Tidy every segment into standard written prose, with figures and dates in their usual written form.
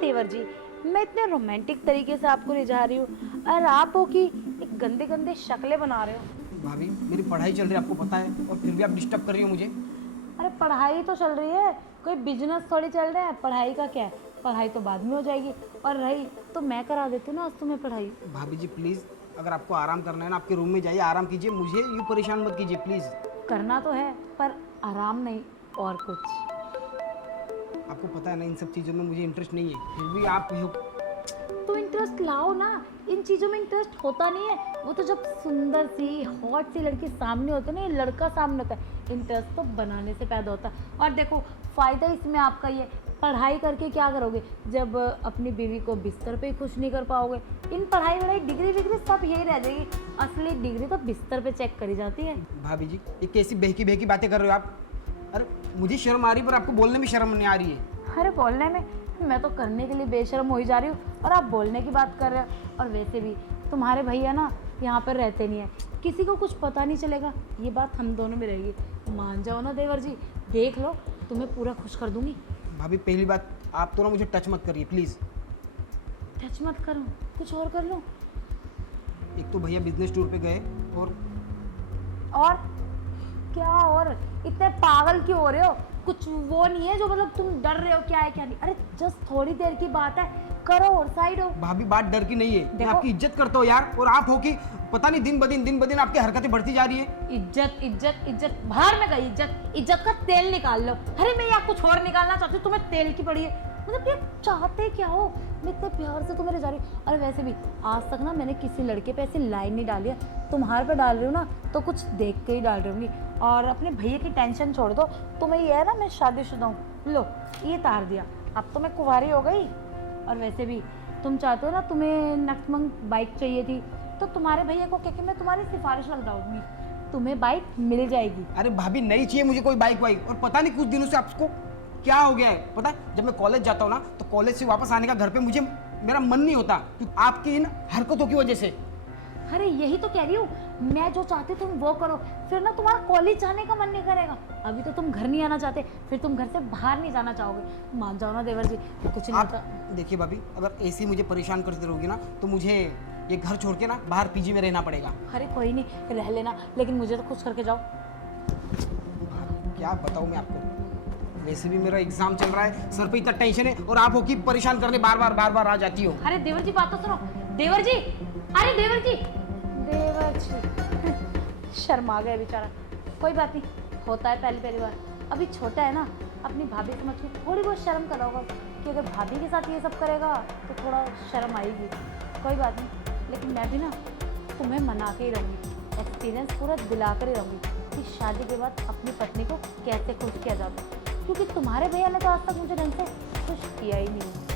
देवर जी, मैं इतने रोमांटिक तरीके से आपको ले जा रही हूँ और आप हो कि एक गंदे गंदे शक्लें बना रहे हो। भाभी मेरी पढ़ाई चल रही है, आपको पता है, और फिर भी आप डिस्टर्ब कर रही हो मुझे। अरे पढ़ाई तो चल रही है, कोई बिजनेस थोड़ी चल रहा है। पढ़ाई का क्या है, पढ़ाई तो बाद में हो जाएगी, और रही तो मैं करा देती हूँ ना आज तुम्हें पढ़ाई। भाभी जी प्लीज़, अगर आपको आराम करना है ना, आपके रूम में जाइए, आराम कीजिए, मुझे यूँ परेशान मत कीजिए प्लीज़। करना तो है पर आराम नहीं और कुछ। आपको पता है ना इन सब चीज़ों में मुझे इंटरेस्ट नहीं है, फिर भी आप तो इंटरेस्ट लाओ ना, इन चीज़ों में इंटरेस्ट होता नहीं है। वो तो जब सुंदर सी हॉट सी लड़की सामने होती है ना, ये लड़का सामने होता है, इंटरेस्ट तो बनाने से पैदा होता है। और देखो फ़ायदा इसमें आपका ये, पढ़ाई करके क्या करोगे जब अपनी बीवी को बिस्तर पे ही खुश नहीं कर पाओगे। इन पढ़ाई वढ़ाई डिग्री विग्री सब यही रह जाएगी, असली डिग्री तो बिस्तर पे चेक करी जाती है। भाभी जी ये कैसी बहकी बहकी बातें कर रहे हो आप? अरे मुझे शर्म आ रही है, पर आपको बोलने में शर्म नहीं आ रही है। अरे बोलने में मैं तो करने के लिए बेशर्म हो ही जा रही हूँ और आप बोलने की बात कर रहे हो। और वैसे भी तुम्हारे भैया ना यहाँ पर रहते नहीं है, किसी को कुछ पता नहीं चलेगा, ये बात हम दोनों में रहेगी। मान जाओ ना देवर जी, देख लो तुम्हें पूरा खुश कर दूंगी। भाभी पहली बात, आप तो ना मुझे टच मत करिए प्लीज़। टच मत करूँ, कुछ और कर लूँ? एक तो भैया बिजनेस टूर पे गए, और क्या? और इतने पागल क्यों हो रहे हो? कुछ वो नहीं है जो मतलब तुम डर रहे हो क्या है क्या नहीं। अरे जस्ट थोड़ी देर की बात है, करो और साइड हो। भाभी बात डर की नहीं है, मैं देखो, आपकी इज्जत करता हूँ यार, और आप हो कि पता नहीं दिन ब दिन आपकी हरकतें बढ़ती जा रही है। इज्जत इज्जत इज्जत बाहर में गई, इज्जत इज्जत का तेल निकाल लो। अरे मैं यहाँ कुछ और निकालना चाहती हूँ, तुम्हें तेल की पड़ी है। मतलब ये चाहते क्या हो? मैं इतने प्यार से तुम्हें ले जा रही हूँ। अरे वैसे भी आज तक ना मैंने किसी लड़के पे ऐसी लाइन नहीं डाली है, तुम्हारे पे डाल रही हूँ ना तो कुछ देख के ही डाल रही हूँ। और अपने भैया की टेंशन छोड़ दो, तुम्हें ये है ना मैं शादीशुदा हूँ, लो ये तार दिया, अब तो मैं कुंवारी हो गई। और वैसे भी तुम चाहते हो ना, तुम्हें नक्समंग बाइक चाहिए थी, तो तुम्हारे भैया को कह के मैं तुम्हारी सिफारिश लगाऊंगी, तुम्हें बाइक मिल जाएगी। अरे भाभी नहीं चाहिए मुझे कोई बाइक वाइक, और पता नहीं कुछ दिनों से आपको क्या हो गया है। पता है जब मैं कॉलेज जाता हूँ ना, तो कॉलेज से वापस आने का घर पे मुझे मेरा मन नहीं होता, आपकी इन हरकतों की वजह से। अरे यही तो कह रही हूँ, मैं जो चाहती तुम वो करो, फिर ना तुम्हारा कॉलेज जाने का मन नहीं करेगा। अभी तो तुम घर नहीं आना चाहते, फिर तुम घर से बाहर नहीं जाना चाहोगे। मान जाओ ना देवर जी, कुछ नहीं होता। देखिए भाभी, अगर ऐसे मुझे परेशान करते रहोगी ना, तो मुझे ये घर छोड़ के ना बाहर पीजी में रहना पड़ेगा। अरे कोई नहीं, रह लेना, लेकिन मुझे तो खुश करके जाओ। क्या बताऊँ मैं आपको, वैसे भी मेरा एग्जाम चल रहा है, सर पे इतना टेंशन है, और आप हो कि परेशान करने बार बार आ जाती हो। अरे देवर जी बात तो सुनो, देवर जी, अरे देवर जी, देवर जी शर्मा गए बेचारा। कोई बात नहीं, होता है पहली बार, अभी छोटा है ना, अपनी भाभी समझ के थोड़ी बहुत शर्म कर रहा होगा कि अगर भाभी के साथ ये सब करेगा तो थोड़ा शर्म आएगी। कोई बात नहीं, लेकिन मैं भी ना तुम्हें मना के ही रहूँगी, एक्सपीरियंस पूरा दिला कर ही रहूँगी कि शादी के बाद अपनी पत्नी को कैसे खुश किया जाता है, क्योंकि तुम्हारे भैया ने तो आज तक मुझे ढंग से खुश किया ही नहीं।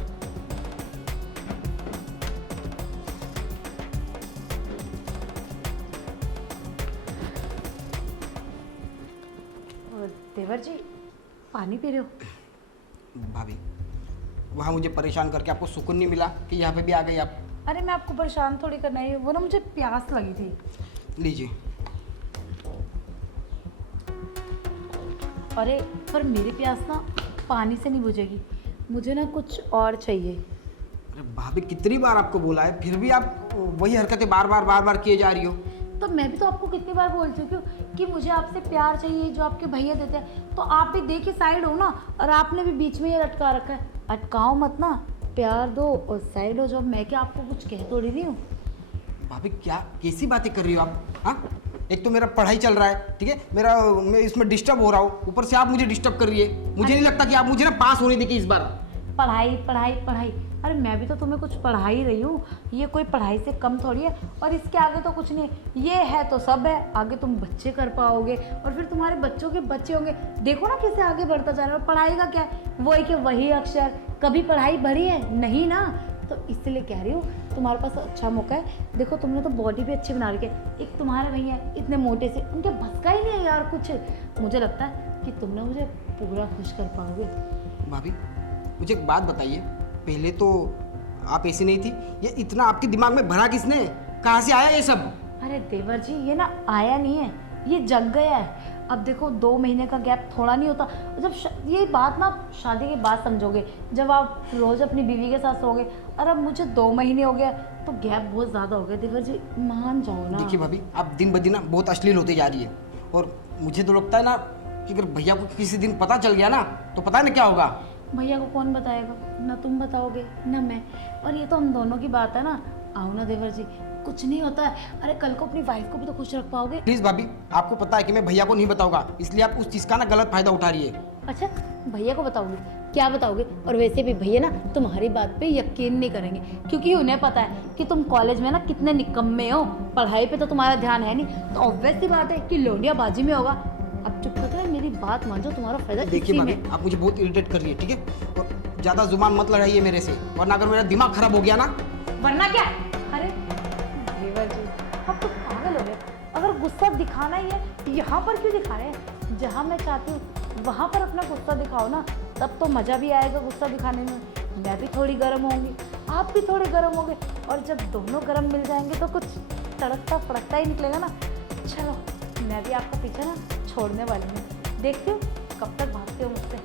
देवर जी पानी पी रहे हो? भाभी वहाँ मुझे परेशान करके आपको सुकून नहीं मिला कि यहाँ पे भी आ गई आप? अरे मैं आपको परेशान थोड़ी करना है, वो ना मुझे प्यास लगी थी। लीजिए। अरे पर मेरी प्यास ना पानी से नहीं बुझेगी, मुझे ना कुछ और चाहिए। अरे भाभी कितनी बार आपको बोला है, फिर भी आप वही हरकतें बार बार किए जा रही हो। तो मैं भी तो आपको कितनी बार बोल चुकी हूँ कि मुझे आपसे प्यार चाहिए जो आपके भैया देते हैं, तो आप भी दे के साइड हो ना, और आपने भी बीच में ये लटका रखा है। अटकाओ मत ना, प्यार दो और साइड हो जाओ। मैं क्या आपको कुछ कह थोड़ी रही हूँ। भाभी क्या कैसी बातें कर रही हो आप? हाँ, एक तो मेरा पढ़ाई चल रहा है, ठीक है, मैं इसमें डिस्टर्ब हो रहा हूँ, ऊपर से आप मुझे डिस्टर्ब कर रही है। मुझे नहीं लगता कि आप मुझे ना पास होने देंगे इस बार। पढ़ाई पढ़ाई पढ़ाई, अरे मैं भी तो तुम्हें कुछ पढ़ा ही रही हूँ, ये कोई पढ़ाई से कम थोड़ी है। और इसके आगे तो कुछ नहीं, ये है तो सब है, आगे तुम बच्चे कर पाओगे और फिर तुम्हारे बच्चों के बच्चे होंगे। देखो ना कैसे आगे बढ़ता जा रहा है। और पढ़ाई का क्या है, वही कि वही अक्षर, कभी पढ़ाई बढ़ी है नहीं ना, तो इसलिए कह रही हूँ तुम्हारे पास अच्छा मौका है। देखो तुमने तो बॉडी भी अच्छी बना रखी है, एक तुम्हारे भैया इतने मोटे से, उनके बस का ही नहीं है यार कुछ। मुझे लगता है कि तुम ना मुझे पूरा खुश कर पाओगे। भाभी मुझे एक बात बताइए, पहले तो आप ऐसी नहीं थी, ये इतना आपके दिमाग में भरा किसने, कहाँ से आया ये सब? अरे देवर जी ये ना आया नहीं है, ये जग गया है। अब देखो 2 महीने का गैप थोड़ा नहीं होता। जब ये बात ना शादी के बाद समझोगे, जब आप रोज़ अपनी बीवी के साथ सोओगे। और अब मुझे 2 महीने हो गया तो गैप बहुत ज़्यादा हो गया। देवर जी मान जाओ ना। देखिए भाभी, आप दिन ब दिन ना बहुत अश्लील होती जा रही है, और मुझे तो लगता है ना कि अगर भैया को किसी दिन पता चल गया ना तो पता है ना क्या होगा। भैया को कौन बताएगा? ना तुम बताओगे ना मैं। और ये तो हम दोनों की बात है ना। आओ ना देवर जी, कुछ नहीं होता है। अरे कल को अपनी वाइफ को भी तो खुश रख पाओगे। प्लीज भाभी, आपको पता है कि मैं भैया को नहीं बताऊंगा, इसलिए आप उस चीज का ना गलत फायदा उठा रही है। अच्छा, भैया को बताओगे? क्या बताओगे? और वैसे भी भैया ना तुम्हारी बात पे यकीन नहीं करेंगे, क्योंकि उन्हें पता है कि तुम कॉलेज में ना कितने निकम्मे हो। पढ़ाई पे तो तुम्हारा ध्यान है नहीं, तो ऑब्वियस सी बात है कि लोनिया बाजी में होगा। अब चुप कर रहे, मेरी बात मान जाओ, तुम्हारा फायदा देखिए इसी भाभी, में। आप मुझे बहुत इरिटेट कर रही है, ठीक है? और ज्यादा जुबान मत लड़ाइए मेरे से, वरना अगर मेरा दिमाग खराब हो गया ना। वरना क्या? अरे देवर जी, अब तो पागल हो गए। अगर गुस्सा दिखाना ही है, यहाँ पर क्यों दिखा रहे हैं? जहाँ मैं चाहती हूँ वहाँ पर अपना गुस्सा दिखाओ ना, तब तो मज़ा भी आएगा गुस्सा दिखाने में। मैं भी थोड़ी गर्म होंगी, आप भी थोड़े गर्म होंगे, और जब दोनों गर्म मिल जाएंगे तो कुछ तड़कता फड़कता ही निकलेगा ना। चलो, मैं भी आपका पीछा ना छोड़ने वाली हूँ, देखती हूँ कब तक भागते हो मुझसे।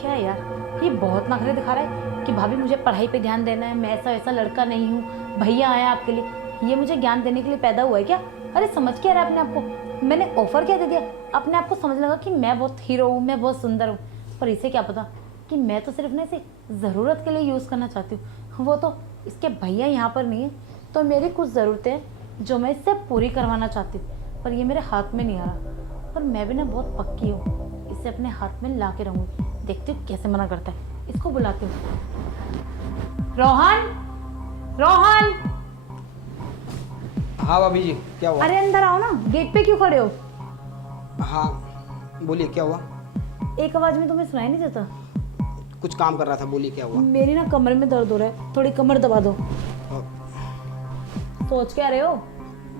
क्या यार, ये बहुत नखरे दिखा रहा है कि भाभी मुझे पढ़ाई पे ध्यान देना है, मैं ऐसा वैसा लड़का नहीं हूँ, भैया आया आपके लिए, ये मुझे ज्ञान देने के लिए पैदा हुआ है क्या? अरे समझ क्या रहा है अपने आप को? मैंने ऑफर क्या दे दिया? अपने आप को समझ लगा कि मैं बहुत हीरो हूँ, मैं बहुत सुंदर हूँ, पर इसे क्या पता कि मैं तो सिर्फ ना इसे ज़रूरत के लिए यूज़ करना चाहती हूँ। वो तो इसके भैया यहाँ पर नहीं है, तो मेरी कुछ ज़रूरतें हैं जो मैं इससे पूरी करवाना चाहती हूँ, पर ये मेरे हाथ में नहीं आ रहा। पर मैं भी ना बहुत पक्की हूँ, इसे अपने हाथ में ला के रहूँगी। देखती हूँ कैसे मना करता है, इसको बुलाती हूँ। रोहन, रोहन! हाँ भाभी जी, क्या हुआ? अरे अंदर आओ ना, गेट पे क्यों खड़े हो? हाँ बोलिए, क्या हुआ? एक आवाज में तुम्हें सुनाई नहीं देता? कुछ काम कर रहा था, बोलिए क्या हुआ? मेरी ना कमर में दर्द हो रहा है, थोड़ी कमर दबा दो। सोच क्या रहे हो?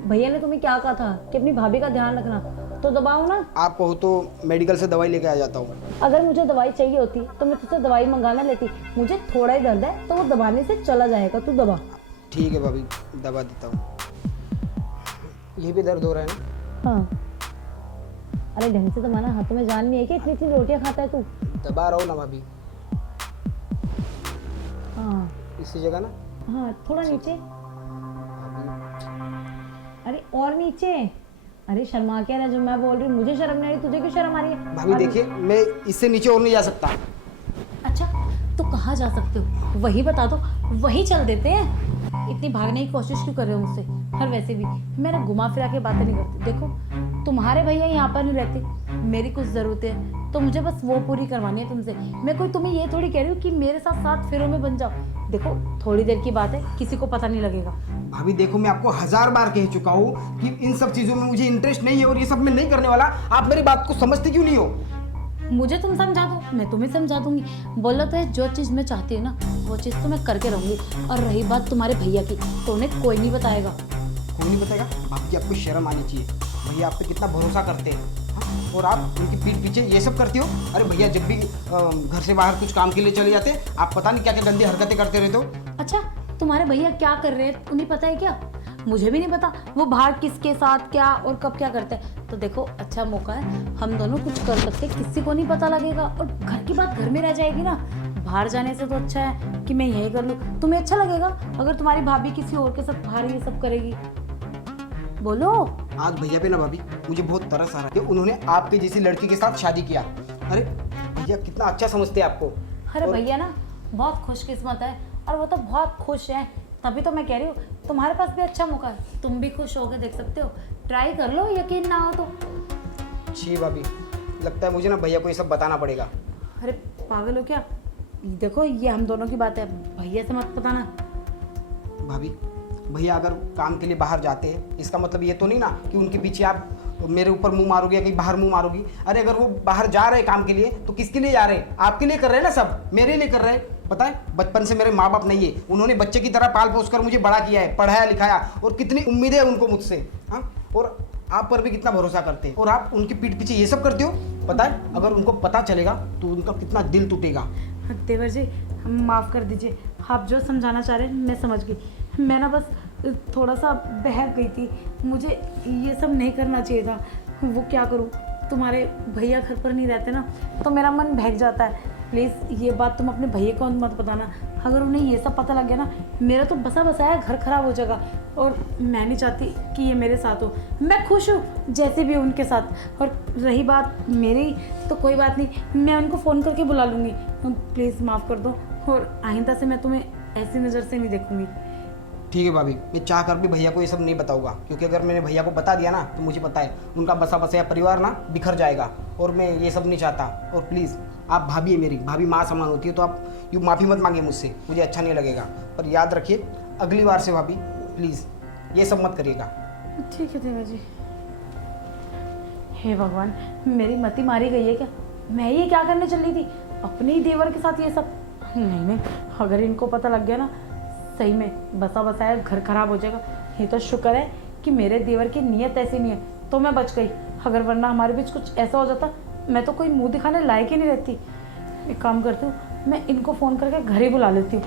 भैया ने तुम्हें क्या कहा था कि अपनी भाभी का ध्यान रखना, तो दबाओ ना। आप कहो तो मेडिकल से दवाई लेके आ जाता हूँ। अगर मुझे दवाई चाहिए होती तो मैं तुझसे दवाई मंगाना लेती। मुझे थोड़ा ही दर्द है तो वो दबाने से चला जाएगा, तू दबा। ठीक है भाभी, दबा देता हूँ। ये भी दर्द हो रहा है ना? हाँ। अरे ढंग से दबाना, हाथों में जान नहीं है कि इतनी इतनी रोटियां खाता है तू? दबा रहा हूँ ना भाभी, हाँ इसी जगह ना। हाँ, थोड़ा नीचे। अरे और नीचे। अरे शर्मा क्या रहा है? जो मैं बोल रही हूँ मुझे शर्म नहीं आ रही, तुझे क्यों शर्म आ रही है? भाभी देखिए, मैं इससे नीचे और नहीं जा सकता। अच्छा, तो कहाँ जा सकते हो वही बता दो, वही चल देते हैं। इतनी भागने की कोशिश क्यों कर रहे हो मुझसे? और वैसे भी मैं ना घुमा फिरा के बातें नहीं करती। देखो तुम्हारे भैया यहाँ पर नहीं रहते, मेरी कुछ ज़रूरतें हैं तो मुझे बस वो पूरी करवानी है तुमसे। मैं कोई तुम्हें ये थोड़ी कह रही हूँ कि मेरे साथ 7 फेरों में बन जाओ। देखो थोड़ी देर की बात है, किसी को पता नहीं लगेगा। भाभी देखो, मैं आपको 1000 बार कह चुका हूँ कि इन सब चीज़ों में मुझे इंटरेस्ट नहीं है और ये सब मैं नहीं करने वाला। आप मेरी बात को समझते क्यों नहीं हो? मुझे तुम समझा दो, मैं तुम्हें समझा दूंगी। बोला तो है, जो चीज़ मैं चाहती हूँ ना वो चीज़ तो मैं करके रहूँगी। और रही बात तुम्हारे भैया की, तो उन्हें कोई नहीं बताएगा। कोई नहीं बताएगा? भाभी आपको शर्म आनी चाहिए, भैया आप पे कितना भरोसा करते हैं। हाँ? और आप उनकी पीठ पीछे ये सब करती हो। अरे भैया जब भी घर से बाहर कुछ काम के लिए चले जाते हैं, आप पता नहीं क्या क्या गंदी हरकतें करते रहते हो। अच्छा, तुम्हारे भैया क्या कर रहे हैं उन्हें पता है क्या? मुझे भी नहीं पता वो बाहर किसके साथ क्या और कब क्या करते हैं। तो देखो अच्छा मौका है, हम दोनों कुछ कर सकते हैं, किसी को नहीं पता लगेगा और घर की बात घर में रह जाएगी ना। बाहर जाने से तो अच्छा है कि मैं यही कर लूँ। तुम्हें अच्छा लगेगा अगर तुम्हारी भाभी किसी और के साथ बाहर ये सब करेगी? बोलो। आज भैया पे ना भाभी मुझे बहुत तरस आ रहा है कि उन्होंने आपके जैसी लड़की के साथ शादी किया। अरे भैया कितना अच्छा समझते हैं आपको। अरे भैया ना बहुत खुशकिस्मत है और वो तो बहुत खुश है, तभी तो मैं कह रही हूँ तुम्हारे पास भी अच्छा मौका है, तुम भी खुश होकर देख सकते हो। ट्राई कर लो, यकीन ना हो तो। जी भाभी, लगता है मुझे ना भैया को ये सब बताना पड़ेगा। अरे पागल हो क्या? देखो ये हम दोनों की बात है, भैया से मत बताना। भाभी भैया अगर काम के लिए बाहर जाते हैं, इसका मतलब ये तो नहीं ना कि उनके पीछे आप मेरे ऊपर मुंह मारोगे या कहीं बाहर मुंह मारोगी। अरे अगर वो बाहर जा रहे हैं काम के लिए तो किसके लिए जा रहे हैं? आपके लिए कर रहे हैं ना, सब मेरे लिए कर रहे हैं। पता है बचपन से मेरे माँ बाप नहीं है, उन्होंने बच्चे की तरह पाल पोस कर मुझे बड़ा किया है, पढ़ाया लिखाया, और कितनी उम्मीदें हैं उनको मुझसे। हाँ, और आप पर भी कितना भरोसा करते हैं और आप उनकी पीठ पीछे ये सब करते हो। पता है अगर उनको पता चलेगा तो उनका कितना दिल टूटेगा। देवर जी हम माफ़ कर दीजिए, आप जो समझाना चाह रहे हैं मैं समझ गई। मैं ना बस थोड़ा सा बहक गई थी, मुझे ये सब नहीं करना चाहिए था। वो क्या करूँ, तुम्हारे भैया घर पर नहीं रहते ना, तो मेरा मन बहक जाता है। प्लीज़ ये बात तुम अपने भैया को मत बताना, अगर उन्हें ये सब पता लग गया ना, मेरा तो बसा बसाया घर खराब हो जाएगा। और मैं नहीं चाहती कि ये मेरे साथ हो। मैं खुश हूँ जैसे भी उनके साथ, और रही बात मेरी तो कोई बात नहीं, मैं उनको फ़ोन करके बुला लूँगी। प्लीज़ माफ़ कर दो, और आइंदा से मैं तुम्हें ऐसी नज़र से नहीं देखूँगी। ठीक है भाभी, मैं चाह कर भी भैया को ये सब नहीं बताऊंगा, क्योंकि अगर मैंने भैया को बता दिया ना तो मुझे पता है उनका बसा बसाया परिवार ना बिखर जाएगा, और मैं ये सब नहीं चाहता। और प्लीज़, आप भाभी है मेरी, भाभी माँ समान होती है, तो आप यूँ माफ़ी मत मांगिए मुझसे, मुझे अच्छा नहीं लगेगा। पर याद रखिए अगली बार से भाभी प्लीज़ ये सब मत करिएगा। ठीक है देवा जी। हे भगवान, मेरी मति मारी गई है क्या? मैं ये क्या करने चली थी, अपने ही देवर के साथ ये सब? नहीं नहीं, अगर इनको पता लग गया ना, सही में बसा बसाया घर खराब हो जाएगा। ये तो शुक्र है कि मेरे देवर की नीयत ऐसी नहीं है, तो मैं बच गई। अगर वरना हमारे बीच कुछ ऐसा हो जाता, मैं तो कोई मुंह दिखाने लायक ही नहीं रहती। एक काम करती हूँ, मैं इनको फ़ोन करके घर ही बुला लेती हूँ,